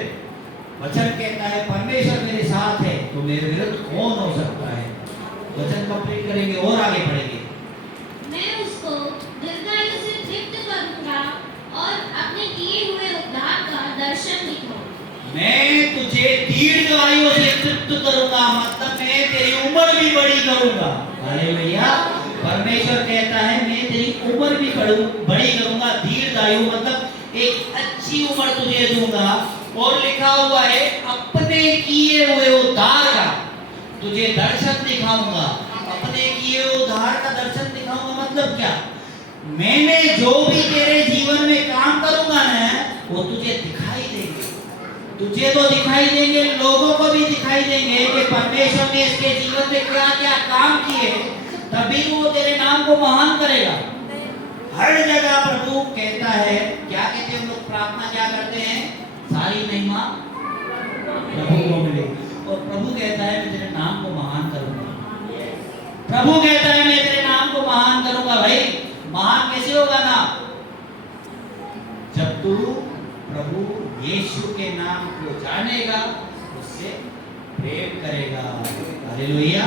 वचन कहता है परमेश्वर मेरे साथ है तो मेरे विरुद्ध कौन हो सकता है। वचन कंप्लीट करेंगे और आगे बढ़ेंगे। मैं उसको दीर्घायु से तृप्त करूंगा और अपने किए हुए उद्धार का दर्शन दिखाऊंगा। मैं तुझे दीर्घायु से तृप्त करूंगा, मतलब मैं तेरी उम्र भी बड़ी करूंगा। हालेलुया। परमेश्वर कहता है मैं तेरी उम्र भी बड़ी करूंगा। दीर्घायु मतलब एक अच्छी उम्र तुझे दूंगा और लिखा हुआ है अपने किए हुए उद्धार का तुझे दर्शन दिखाऊंगा। अपने किए हुए उद्धार का दर्शन दिखाऊंगा मतलब क्या? मैंने जो भी तेरे जीवन में काम करूंगा ना वो तुझे दिखाई देंगे। तुझे तो दिखाई देंगे, लोगों को भी दिखाई देंगे कि परमेश्वर ने इसके जीवन में क्या क्या काम किए, तभी वो तेरे नाम को महान करेगा। हर जगह प्रभु कहता है, क्या कहते हैं हम लोग प्रार्थना क्या करते हैं? सारी महिमा प्रभु को मिले। और प्रभु कहता है मैं तेरे नाम को महान करूंगा। प्रभु कहता है मैं तेरे नाम को महान करूंगा। भाई महान कैसे होगा ना? जब तू प्रभु यीशु के नाम को जानेगा, उससे प्रेम करेगा। हालेलुया।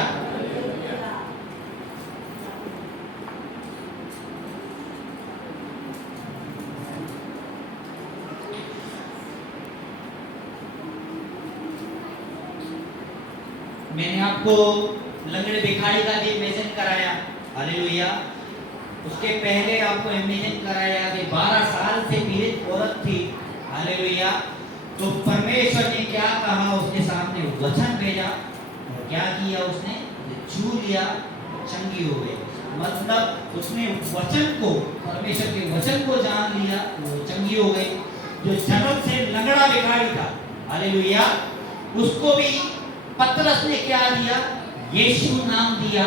मैंने आपको लंगड़े भिखारी का भी इमेजिन कराया। हालेलुया। उसके पहले आपको इमेजिन कराया कि 12 साल से पीड़ित औरत थी। हालेलुया। तो परमेश्वर ने क्या कहा? उसके सामने वचन भेजा और क्या किया? उसने छू लिया, चंगी हो गई। मतलब उसने वचन को, परमेश्वर के वचन को जान लिया, वो चंगी हो गई। जो जन्म से लंगड़ा भिखारी था, हालेलुया, उसको भी पतरस ने क्या दिया? यीशु नाम दिया।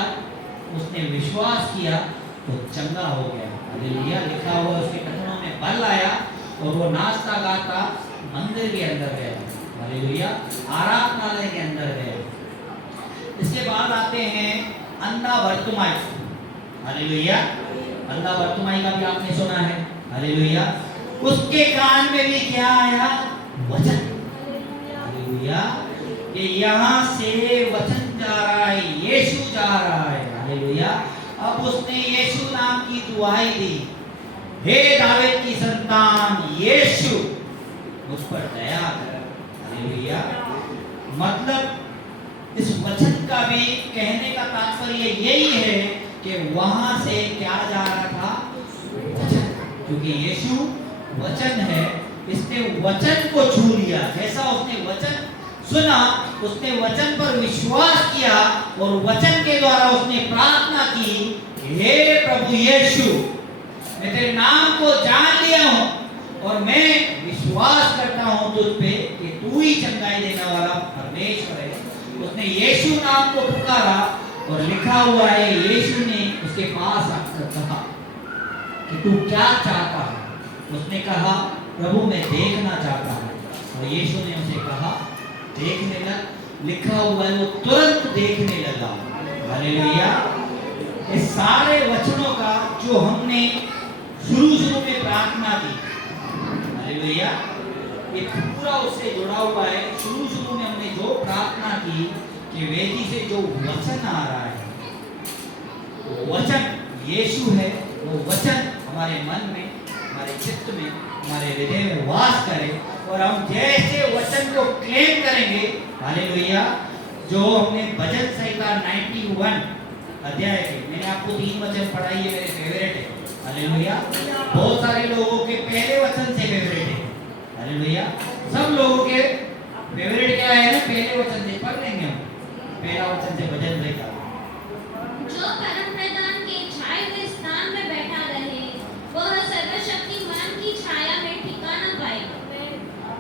उसने विश्वास किया तो चंगा हो गया। हालेलुया। लिखा हुआ उसके कदमों में बल आया और वो नाचता गाता मंदिर के अंदर गया। हालेलुया। आराधनालय के अंदर गया। इसके बाद आते हैं अंधा बरतुमाई। हालेलुया। अंधा बरतुमाई का भी आपने सुना है। हालेलुया। उसके कान में भी क्या आया? वचन। हालेलुया। कि यहाँ से वचन जा रहा है, यीशु जा रहा है। हालेलुया। अब उसने यीशु नाम की दुआई दी, हे दाऊद की संतान यीशु मुझ पर दया कर। हालेलुया। मतलब इस वचन का भी कहने का तात्पर्य यही है कि वहां से क्या जा रहा था? वचन। क्योंकि यीशु वचन है, इसने वचन को छू लिया। जैसा उसने वचन सुना, उसने वचन पर विश्वास किया और वचन के द्वारा उसने प्रार्थना की, हे प्रभु यीशु, मैं तेरे नाम को जान लिया हूं और मैं विश्वास करता हूं तुझ पे कि तू ही चंगाई देने वाला परमेश्वर है। उसने यीशु नाम को पुकारा और लिखा हुआ है यीशु ने उसके पास आकर कहा कि तू क्या चाहता है? उसने कहा प्रभु मैं देखना चाहता हूं। और यीशु ने उसे कहा देखने लग। लिखा हुआ है वो तुरंत देखने लगा। हालेलुया। इस सारे वचनों का जो हमने शुरू में प्रार्थना की, हालेलुया, ये पूरा उससे जुड़ा हुआ है। शुरू में हमने जो प्रार्थना की कि वेदी से जो वचन आ रहा है, वो वचन यीशु है। वो वचन हमारे मन में, हमारे चित्त में, हमारे हृदय में वास करे और हम जैसे वचन को क्लेम करेंगे। हालेलुया। जो हमने भजन संहिता 91 अध्याय के, मैंने आपको 3 वचन पढ़ाई है, मेरे फेवरेट है। हालेलुया। बहुत सारे लोगों के पहले वचन से फेवरेट है। हालेलुया। सब लोगों के फेवरेट क्या है ना? पहले वचन से पढ़ लेंगे हम। पहला वचन से भजन संहिता। जो परम प्रधान के छाए हुए स्थान में बैठा रहे, वह सर्वशक्तिमान की छाया में ठिकाना पाएगा।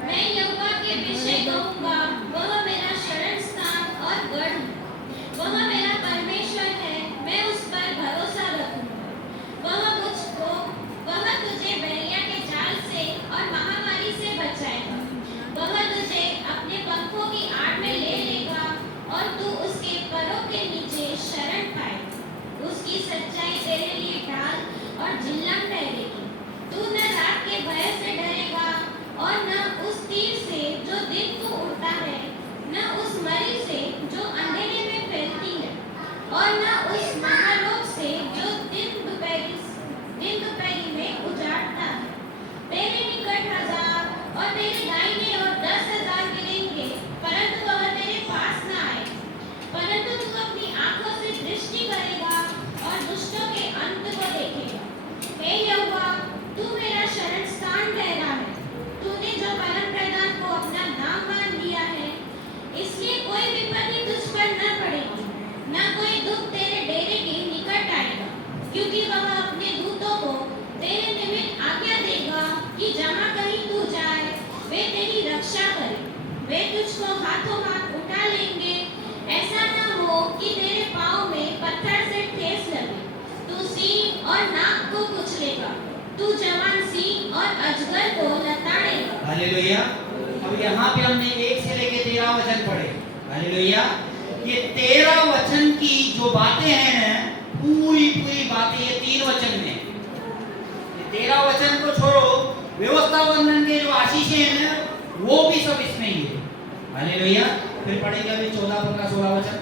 मैं यहोवा के विषय कहूँगा, वह मेरा शरण स्थान और गढ़ है। वह मेरा परमेश्वर है, मैं उस पर भरोसा रखूँगा। वह तुझे बलिया के जाल से और महामारी से बचाएगा। वह तुझे अपने पंखों की आड़ में ले लेगा और तू उसके परों के नीचे शरण पाएगा। उसकी सच्चाई तेरे लिए ढाल और झिल्लम ठहरेगी। तू न रात के भय से डरेगा और न उस तीर से जो दिन को उड़ता है, न उस मरी से जो अंधेरे में फैलती है, और न उस महारोग से जो दिन दोपहरी में उजाड़ता है। तेरे निकट 1000 और तेरे दाहिने ओर 10,000 गिरेंगे, परंतु वह तेरे पास न आए। परंतु तू अपनी आंखों से दृष्टि करेगा और दुष्टों के अंत को देखेगा। हे यहोवा, तू मेरा शरण स्थान ठहरा है। तूने जो परम प्रधान को अपना तुझको हाथों हाथ उठा लेंगे। ऐसा न हो कि तेरे पाँव में पत्थर से ठेस लगे। तू सींग और नाक को कुचलेगा। तू जवान सींग और अजगर को लताड़ेगा। हालेलुया। अब यहाँ पे हमने 1 से लेके 13 वचन पढ़े। हालेलुया। ये 13 वचन की जो बातें हैं ना, पूरी बातें ये 3 वचन में। ये 13 वचन को छोड़ो, व्यवस्था बंधन के जो आशीषें हैं ना, वो भी सब इसमें ही है। हालेलुया। फिर पढ़ेंगे अभी 14, 15, 16 वचन।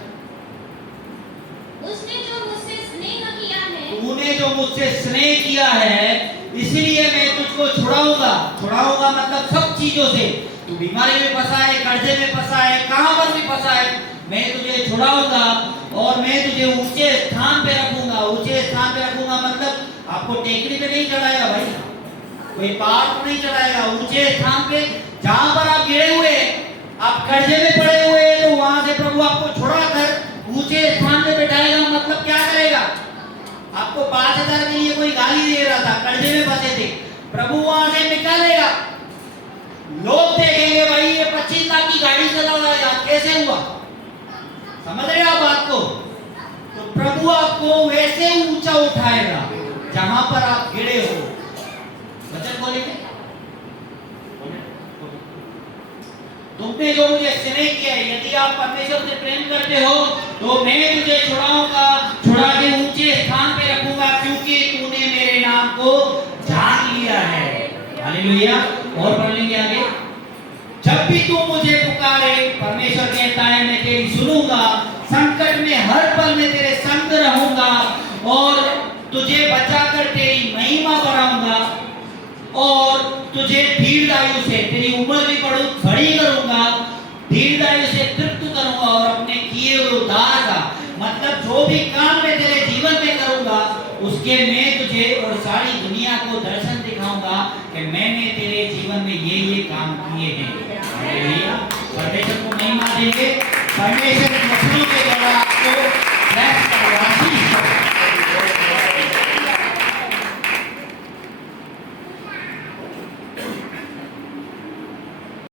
उसने जो मुझसे स्नेह किया है, तूने जो मुझसे स्नेह किया है, इसलिए मैं तुझको छुड़ाऊंगा। छुड़ाऊंगा मतलब सब चीजों से। तू बीमारी में फंसा है, कर्जे में फंसा है, कहां पर भी फंसा है, मैं तुझे छुड़ाऊंगा और मैं तुझे ऊंचे स्थान पे रखूंगा। ऊंचे स्थान पे रखूंगा मतलब आपको टेकरी पे नहीं चढ़ाएगा भाई, कोई पहाड़ पर नहीं चढ़ाएगा। ऊंचे स्थान पे, जहां पर आप गिरे हुए, आप कर्जे में पड़े हुए, तो वहां से प्रभु आपको छुड़ाकर ऊंचे स्थान पे बैठाएगा। मतलब क्या करेगा? आपको 5,000 के लिए कोई गाली दे रहा था, कर्जे में फंसे थे, प्रभु वहां से निकालेगा। लोग देखेंगे भाई ये 25 लाख की गाड़ी चला रहा है, कैसे हुआ? समझ रहे आप बात को? तो प्रभु आपको वैसे ऊंचा उठाएगा जहां पर आप गिरे हो। वचन बोलेंगे, तुमने जो मुझे स्नेह किया है, यदि आप परमेश्वर से प्रेम करते हो तो मैं तुझे छुड़ाऊंगा, छुड़ा के ऊंचे स्थान पे रखूंगा, क्योंकि तूने मेरे नाम को जान लिया है। हालेलुया। और पढ़ लेंगे आगे। जब भी तू मुझे पुकारे, परमेश्वर कहता है, मैं तेरी सुनूंगा। संकट में हर पल में तेरे संग रहूंगा और तुझे बचाकर तेरी महिमा बढ़ाऊंगा और तुझे दीर्घायु से, तेरी उम्र भी बड़ी करूंगा, दीर्घायु से तृप्त करूंगा और अपने किए हुए उद्धार का, मतलब जो भी काम मैं तेरे जीवन में करूंगा उसके मैं तुझे और सारी दुनिया को दर्शन दिखाऊंगा कि मैंने तेरे जीवन में ये काम किए हैं। हालेलुया। परमेश्वर को महिमा देंगे। परमेश्वर वचनों के द्वारा आपको